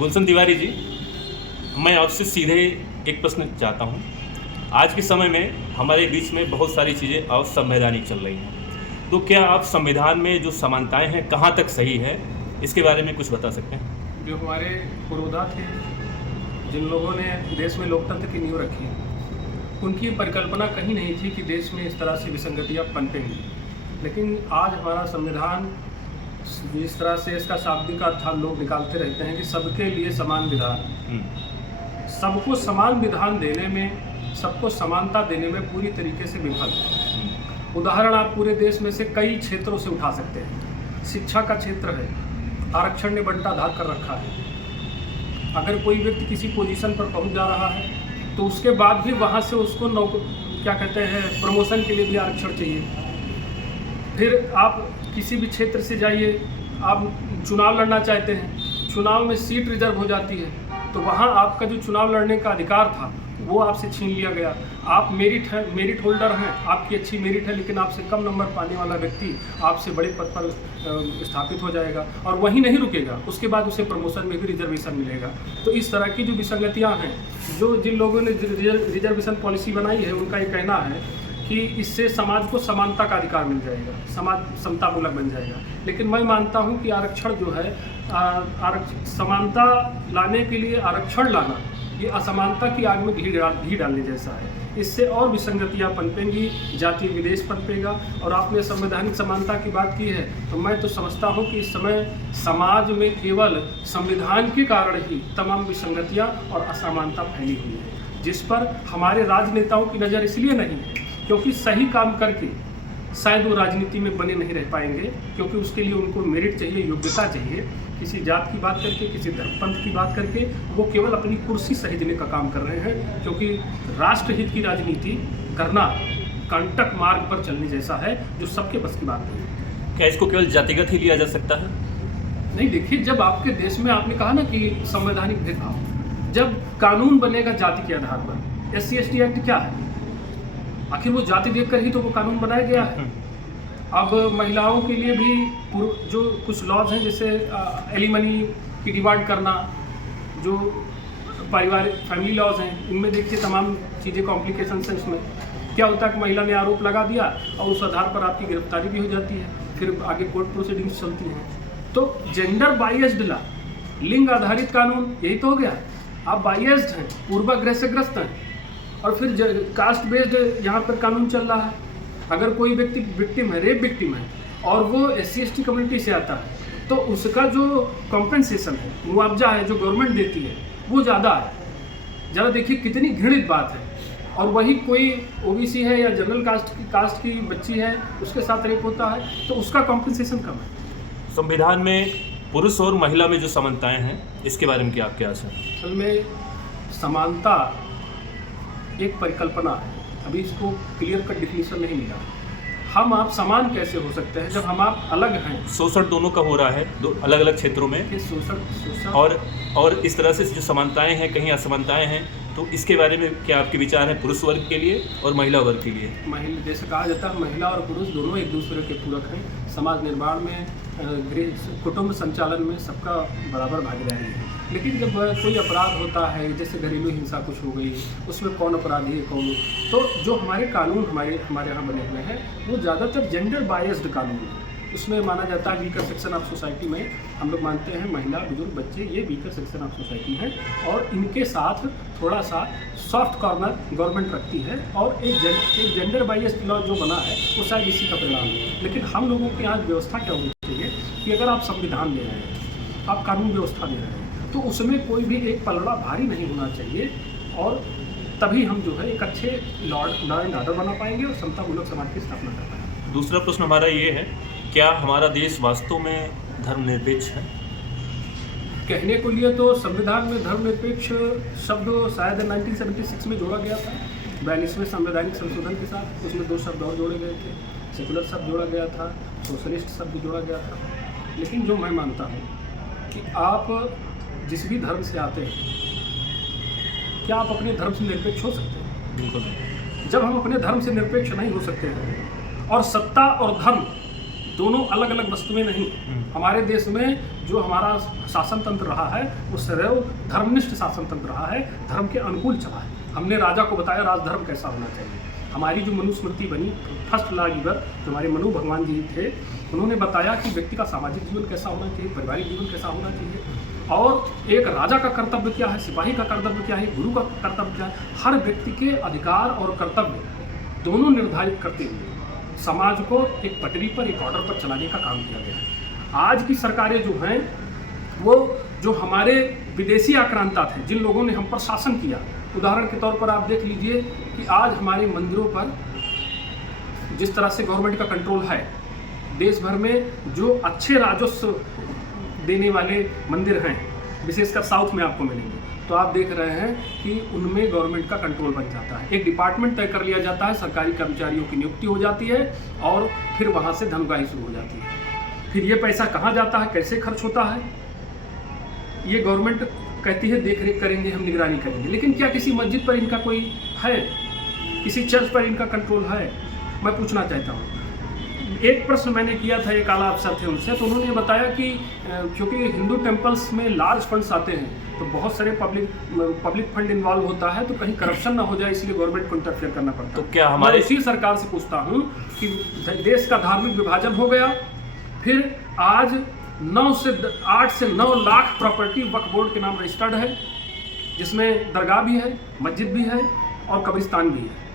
गुलशन तिवारी जी, मैं आपसे सीधे एक प्रश्न चाहता हूँ। आज के समय में हमारे बीच में बहुत सारी चीज़ें असंवैधानिक चल रही हैं, तो क्या आप संविधान में जो समानताएं हैं कहाँ तक सही है, इसके बारे में कुछ बता सकते हैं? जो हमारे पुरोधा थे, जिन लोगों ने देश में लोकतंत्र की नींव रखी, उनकी ये परिकल्पना कहीं नहीं थी कि देश में इस तरह से विसंगतियाँ पनपेंगी। लेकिन आज हमारा संविधान जिस तरह से इसका शाब्दिक अर्थ हम लोग निकालते रहते हैं कि सबके लिए समान विधान, सबको समान विधान देने में, सबको समानता देने में पूरी तरीके से विफल है। उदाहरण आप पूरे देश में से कई क्षेत्रों से उठा सकते हैं। शिक्षा का क्षेत्र है, आरक्षण ने बंटाधार कर रखा है। अगर कोई व्यक्ति किसी पोजीशन पर पहुंच जा रहा है तो उसके बाद भी वहां से उसको प्रमोशन के लिए भी आरक्षण चाहिए। फिर आप किसी भी क्षेत्र से जाइए, आप चुनाव लड़ना चाहते हैं, चुनाव में सीट रिजर्व हो जाती है, तो वहाँ आपका जो चुनाव लड़ने का अधिकार था वो आपसे छीन लिया गया। आप मेरिट होल्डर हैं, आपकी अच्छी मेरिट है, लेकिन आपसे कम नंबर पाने वाला व्यक्ति आपसे बड़े पद पर स्थापित हो जाएगा और वहीं नहीं रुकेगा, उसके बाद उसे प्रमोशन में भी रिजर्वेशन मिलेगा। तो इस तरह की जो विसंगतियाँ हैं, जिन लोगों ने रिजर्वेशन पॉलिसी बनाई है, उनका ये कहना है कि इससे समाज को समानता का अधिकार मिल जाएगा, समाज समतामूलक बन जाएगा। लेकिन मैं मानता हूं कि आरक्षण जो है, समानता लाने के लिए आरक्षण लाना, ये असमानता की आग में घी डालने जैसा है। इससे और विसंगतियां पनपेंगी, जातीय विदेश पनपेगा। और आपने संवैधानिक समानता की बात की है, तो मैं तो समझता हूं कि इस समय समाज में केवल संविधान के कारण ही तमाम विसंगतियां और असमानता फैली हुई है, जिस पर हमारे राजनेताओं की नज़र इसलिए नहीं है क्योंकि सही काम करके शायद वो राजनीति में बने नहीं रह पाएंगे, क्योंकि उसके लिए उनको मेरिट चाहिए, योग्यता चाहिए। किसी जात की बात करके, किसी धर्म पंथ की बात करके वो केवल अपनी कुर्सी सहेजने का काम कर रहे हैं, क्योंकि राष्ट्रहित की राजनीति करना कंटक मार्ग पर चलने जैसा है, जो सबके बस की बात नहीं है। क्या इसको केवल जातिगत ही लिया जा सकता है? नहीं, देखिए, जब आपके देश में, आपने कहा ना कि संवैधानिक भेदभाव, जब कानून बनेगा जाति के आधार पर, SC/ST एक्ट क्या है? आखिर वो जाति देखकर ही तो वो कानून बनाया गया है। अब महिलाओं के लिए भी जो कुछ लॉज हैं, जैसे एलिमनी की डिमांड करना, जो पारिवारिक फैमिली लॉज हैं, इनमें देखिए तमाम चीज़ें कॉम्प्लिकेशंस हैं। उसमें क्या होता है कि महिला ने आरोप लगा दिया और उस आधार पर आपकी गिरफ्तारी भी हो जाती है, फिर आगे कोर्ट प्रोसीडिंग्स चलती हैं। तो जेंडर बायस्ड लॉ, लिंग आधारित कानून, यही तो हो गया। आप बायस्ड हैं, पूर्वाग्रह से ग्रस्त हैं, और फिर कास्ट बेस्ड यहाँ पर कानून चल रहा है। अगर कोई व्यक्ति विक्टिम है, रेप विक्टिम है, और वो SC/ST कम्युनिटी से आता है, तो उसका जो कॉम्पेंसेशन है, मुआवजा है, जो गवर्नमेंट देती है, वो ज़्यादा है। ज़रा देखिए कितनी घृणित बात है। और वही कोई OBC है या जनरल कास्ट की बच्ची है, उसके साथ रेप होता है, तो उसका कॉम्पेंसेशन कम है। संविधान में पुरुष और महिला में जो समानताएं हैं, इसके बारे में क्या आपके आशा है? असल में समानता एक परिकल्पना है, अभी इसको क्लियर कट डिफिनीशन नहीं मिला। हम आप समान कैसे हो सकते हैं जब हम आप अलग हैं? शोषण दोनों का हो रहा है, दो अलग अलग क्षेत्रों में। शोषण और इस तरह से जो समानताएं हैं, कहीं असमानताएं हैं, तो इसके बारे में क्या आपके विचार हैं, पुरुष वर्ग के लिए और महिला वर्ग के लिए? महिला, जैसे कहा जाता है, महिला और पुरुष दोनों एक दूसरे के पूरक हैं। समाज निर्माण में, कुटुंब संचालन में सबका बराबर भागीदारी है। लेकिन जब कोई अपराध होता है, जैसे घरेलू हिंसा कुछ हो गई, उसमें कौन अपराधी है, कौन, तो जो हमारे कानून हमारे यहाँ बने हुए हैं, वो ज़्यादातर जेंडर बायस्ड कानून है। उसमें माना जाता है वीकर सेक्शन ऑफ सोसाइटी में हम लोग मानते हैं महिला, बुजुर्ग, बच्चे, ये वीकर सेक्शन ऑफ सोसाइटी हैं, और इनके साथ थोड़ा सा सॉफ्ट कॉर्नर गवर्नमेंट रखती है। और एक जेंडर बायस्ड लॉ जो बना है, वो शायद इसी का परिणाम है। लेकिन हम लोगों की यहाँ व्यवस्था क्या होनी चाहिए कि अगर आप संविधान दे रहे हैं, आप कानून व्यवस्था दे रहे हैं, तो उसमें कोई भी एक पलड़ा भारी नहीं होना चाहिए, और तभी हम जो है एक अच्छे लॉ एंड ऑर्डर बना पाएंगे और समतामूलक समाज की स्थापना कर पाएंगे। दूसरा प्रश्न हमारा ये है, क्या हमारा देश वास्तव में धर्मनिरपेक्ष है? कहने को लिए तो संविधान में धर्मनिरपेक्ष शब्द शायद 1976 में जोड़ा गया था, 42वें संवैधानिक संशोधन के साथ। उसमें 2 शब्द और जोड़े गए थे, सेकुलर शब्द जोड़ा गया था, सोशलिस्ट शब्द जोड़ा गया था। लेकिन जो मैं मानता हूँ कि आप जिस भी धर्म से आते हैं, क्या आप अपने धर्म से निरपेक्ष हो सकते हैं? बिल्कुल। जब हम अपने धर्म से निरपेक्ष नहीं हो सकते हैं, और सत्ता और धर्म दोनों अलग अलग वस्तुएं नहीं, हमारे देश में जो हमारा शासन तंत्र रहा है वो सदैव धर्मनिष्ठ शासन तंत्र रहा है, धर्म के अनुकूल चला है। हमने राजा को बताया राजधर्म कैसा होना चाहिए। हमारी जो मनुस्मृति बनी, फर्स्ट लॉ गिवर जो हमारे मनु भगवान जी थे, उन्होंने बताया कि व्यक्ति का सामाजिक जीवन कैसा होना चाहिए, पारिवारिक जीवन कैसा होना चाहिए, और एक राजा का कर्तव्य क्या है, सिपाही का कर्तव्य क्या है, गुरु का कर्तव्य क्या है। हर व्यक्ति के अधिकार और कर्तव्य दोनों निर्धारित करते हुए समाज को एक पटरी पर, एक ऑर्डर पर चलाने का काम किया गया है। आज की सरकारें जो हैं वो जो हमारे विदेशी आक्रांता थे, जिन लोगों ने हम पर शासन किया, उदाहरण के तौर पर आप देख लीजिए कि आज हमारे मंदिरों पर जिस तरह से गवर्नमेंट का कंट्रोल है, देश भर में जो अच्छे राजस्व देने वाले मंदिर हैं, विशेषकर साउथ में आपको मिलेंगे, तो आप देख रहे हैं कि उनमें गवर्नमेंट का कंट्रोल बन जाता है। एक डिपार्टमेंट तय कर लिया जाता है, सरकारी कर्मचारियों की नियुक्ति हो जाती है और फिर वहाँ से धनगाही शुरू हो जाती है। फिर ये पैसा कहाँ जाता है, कैसे खर्च होता है, ये गवर्नमेंट कहती है देख रेख करेंगे, हम निगरानी करेंगे। लेकिन क्या किसी मस्जिद पर इनका कोई है, किसी चर्च पर इनका कंट्रोल है? मैं पूछना चाहता हूँ। एक प्रश्न मैंने किया था, एक आला अफसर थे उनसे, तो उन्होंने बताया कि क्योंकि हिंदू टेम्पल्स में लार्ज फंड्स आते हैं तो बहुत सारे पब्लिक फंड इन्वॉल्व होता है, तो कहीं करप्शन ना हो जाए इसलिए गवर्नमेंट को इंटरफेयर करना पड़ता है। तो क्या हमारे मैं इसी सरकार से पूछता हूँ कि देश का धार्मिक विभाजन हो गया, फिर आज 8 से 9 लाख प्रॉपर्टी वक्फ बोर्ड के नाम रजिस्टर्ड है, जिसमें दरगाह भी है, मस्जिद भी है और कब्रिस्तान भी है।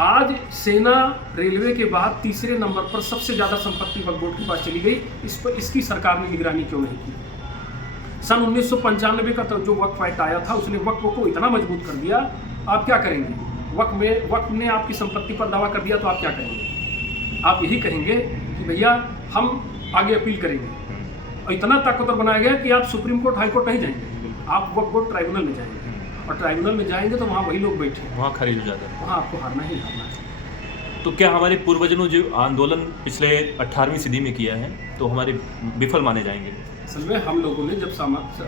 आज सेना रेलवे के बाद तीसरे नंबर पर सबसे ज़्यादा संपत्ति वक्फ बोर्ड के पास चली गई। इस पर इसकी सरकार ने निगरानी क्यों नहीं की? सन 1995 का तो जो वक्फ एक्ट आया था, उसने वक्फ को इतना मजबूत कर दिया। आप क्या करेंगे? वक्फ ने आपकी संपत्ति पर दावा कर दिया तो आप क्या करेंगे? आप यही कहेंगे कि भैया हम आगे अपील करेंगे, और इतना ताकतवर बनाया गया कि आप सुप्रीम कोर्ट, हाई कोर्ट नहीं जाएंगे, आप वक्फ बोर्ड ट्राइब्यूनल में जाएंगे, और ट्राइब्यूनल में जाएंगे तो वहाँ वही लोग बैठे, वहाँ खारिज हो जाता है, वहाँ आपको हारना ही हारना है। तो क्या हमारे पूर्वजों जो आंदोलन पिछले 18वीं सदी में किया है तो हमारे विफल माने जाएंगे? असल में हम लोगों ने जब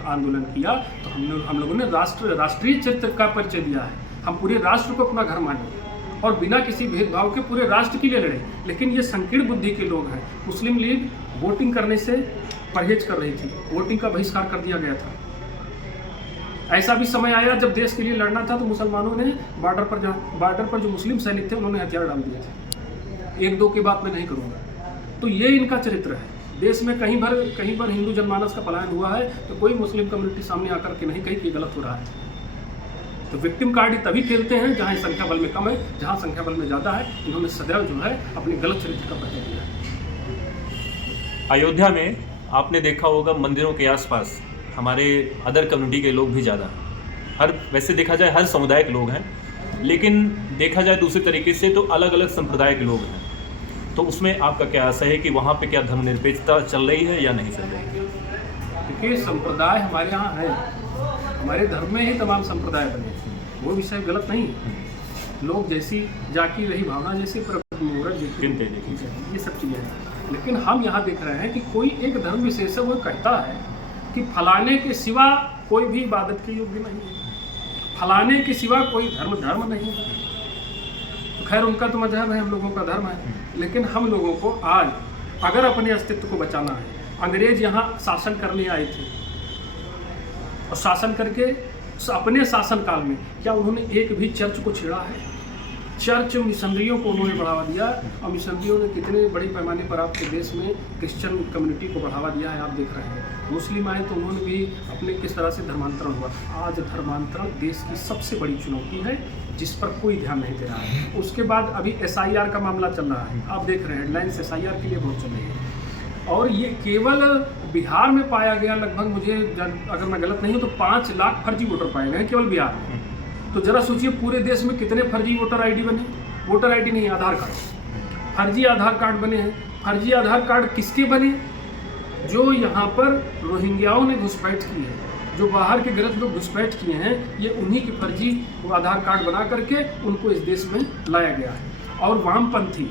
आंदोलन किया तो हम लोगों ने राष्ट्रीय चरित्र का परिचय दिया है। हम पूरे राष्ट्र को अपना घर माने और बिना किसी भेदभाव के पूरे राष्ट्र के लिए लड़े। लेकिन ये संकीर्ण बुद्धि के लोग हैं। मुस्लिम लीग वोटिंग करने से परहेज कर रही थी, वोटिंग का बहिष्कार कर दिया गया था। ऐसा भी समय आया जब देश के लिए लड़ना था तो मुसलमानों ने बॉर्डर पर जो मुस्लिम सैनिक थे उन्होंने हथियार डाल दिए थे। एक दो की बात मैं नहीं करूँगा। तो ये इनका चरित्र है। देश में कहीं भर हिंदू जनमानस का पलायन हुआ है तो कोई मुस्लिम कम्युनिटी सामने आकर के नहीं कही कि गलत हो रहा है। तो विक्टिम कार्ड ही तभी खेलते हैं जहाँ संख्या बल में कम है, जहाँ संख्या बल में ज़्यादा है इन्होंने सदैव जो है अपने गलत चरित्र का परिचय दिया है। अयोध्या में आपने देखा होगा मंदिरों के आसपास हमारे अदर कम्युनिटी के लोग भी ज़्यादा हैं। वैसे देखा जाए हर समुदाय के लोग हैं, लेकिन देखा जाए दूसरे तरीके से तो अलग अलग संप्रदाय के लोग हैं। तो उसमें आपका क्या आशय है कि वहाँ पे क्या धर्मनिरपेक्षता चल रही है या नहीं चल रही है? देखिए, संप्रदाय हमारे यहाँ है, हमारे धर्म में ही तमाम संप्रदाय बने, वो विषय गलत नहीं है। लोग जैसी जाकी रही भावना, जैसी मुहूर्त ये सब चीज़ें हैं। लेकिन हम यहाँ देख रहे हैं कि कोई एक धर्म विशेष वो कहता है कि फलाने के सिवा कोई भी इबादत के योग्य नहीं है, फलाने के सिवा कोई धर्म नहीं है। तो खैर उनका तो मजहब है, हम लोगों का धर्म है। लेकिन हम लोगों को आज अगर अपने अस्तित्व को बचाना है, अंग्रेज यहाँ शासन करने आए थे और शासन करके अपने शासन काल में क्या उन्होंने एक भी चर्च को छेड़ा है? चर्च मिशनरियों को उन्होंने बढ़ावा दिया और मिशनरियों ने कितने बड़े पैमाने पर आपके देश में क्रिश्चियन कम्युनिटी को बढ़ावा दिया है, आप देख रहे हैं। मुस्लिम आए तो उन्होंने भी अपने किस तरह से धर्मांतरण हुआ। आज धर्मांतरण देश की सबसे बड़ी चुनौती है जिस पर कोई ध्यान नहीं दे रहा है। उसके बाद अभी SIR का मामला चल रहा है, आप देख रहे हैं हेडलाइंस SIR के लिए बहुत चल रही है। और ये केवल बिहार में पाया गया, लगभग मुझे अगर मैं गलत नहीं हूँ तो 5 लाख फर्जी वोटर पाए गए केवल बिहार में। तो जरा सोचिए पूरे देश में कितने फर्जी वोटर ID बने, वोटर ID नहीं, आधार कार्ड, फर्जी आधार कार्ड बने हैं। फर्जी आधार कार्ड किसके बने? जो यहाँ पर रोहिंग्याओं ने घुसपैठ की है, जो बाहर के गलत लोग घुसपैठ किए हैं, ये उन्हीं के फर्जी आधार कार्ड बना करके उनको इस देश में लाया गया है। और वामपंथी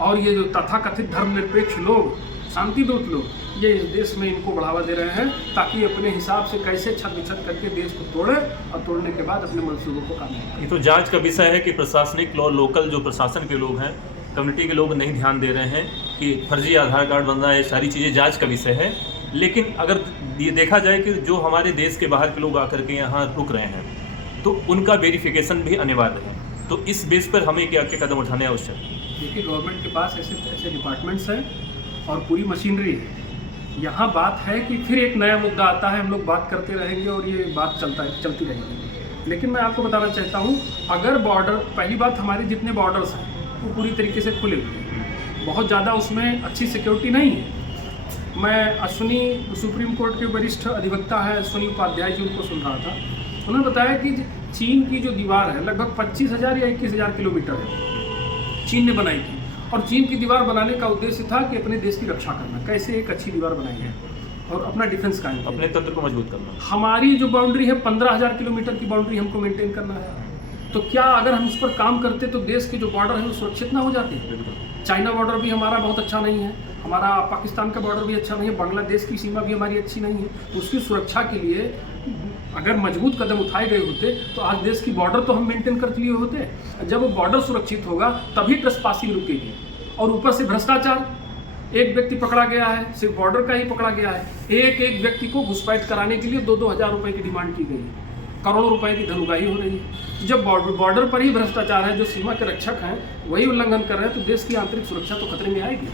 और ये जो तथाकथित धर्मनिरपेक्ष लोग, शांतिदूत लोग, ये इस देश में इनको बढ़ावा दे रहे हैं ताकि अपने हिसाब से कैसे छत बिछत करके देश को तोड़े और तोड़ने के बाद अपने मंसूबों को कामयाब करें। ये तो जांच का विषय है कि प्रशासनिक और लोकल जो प्रशासन के लोग हैं, कम्युनिटी के लोग नहीं ध्यान दे रहे हैं कि फर्जी आधार कार्ड बन रहा है, सारी चीज़ें जांच का विषय है। लेकिन अगर ये देखा जाए कि जो हमारे देश के बाहर के लोग आकर के यहाँ रुक रहे हैं तो उनका वेरिफिकेशन भी अनिवार्य है। तो इस बेस पर हमें क्या क्या कदम उठाने आवश्यक है? देखिए, गवर्नमेंट के पास ऐसे ऐसे डिपार्टमेंट्स हैं और पूरी मशीनरी है। यहाँ बात है कि फिर एक नया मुद्दा आता है, हम लोग बात करते रहेंगे और ये बात चलती रहेगी। लेकिन मैं आपको बताना चाहता हूँ, अगर बॉर्डर, पहली बात हमारे जितने बॉर्डर्स हैं वो पूरी तरीके से खुले हुए हैं, बहुत ज़्यादा उसमें अच्छी सिक्योरिटी नहीं है। मैं अश्विनी, सुप्रीम कोर्ट के वरिष्ठ अधिवक्ता हैं अश्विनी उपाध्याय जी, उनको सुन रहा था। उन्होंने बताया कि चीन की जो दीवार है लगभग 25,000 या 21,000 किलोमीटर है, चीन ने बनाई थी। और चीन की दीवार बनाने का उद्देश्य था कि अपने देश की रक्षा करना, कैसे एक अच्छी दीवार बनाई है और अपना डिफेंस कायम किया, अपने तंत्र को मजबूत करना। हमारी जो बाउंड्री है 15,000 किलोमीटर की बाउंड्री हमको मेंटेन करना है। तो क्या अगर हम उस पर काम करते तो देश के जो बॉर्डर है वो सुरक्षित ना हो जाते? चाइना बॉर्डर भी हमारा बहुत अच्छा नहीं है, हमारा पाकिस्तान का बॉर्डर भी अच्छा नहीं है, बांग्लादेश की सीमा भी हमारी अच्छी नहीं है। उसकी सुरक्षा के लिए अगर मजबूत कदम उठाए गए होते तो आज देश की बॉर्डर तो हम मेंटेन कर लिए होते। जब वो बॉर्डर सुरक्षित होगा तभी ट्रेसपासिंग रुकेगी। और ऊपर से भ्रष्टाचार, एक व्यक्ति पकड़ा गया है, सिर्फ बॉर्डर का ही पकड़ा गया है, एक एक व्यक्ति को घुसपैठ कराने के लिए 2-2 हज़ार रुपये की डिमांड की गई है, करोड़ों रुपए की धन उगाही हो रही है। जब बॉर्डर पर ही भ्रष्टाचार है, जो सीमा के रक्षक हैं वही उल्लंघन कर रहे हैं, तो देश की आंतरिक सुरक्षा तो खतरे में आएगी।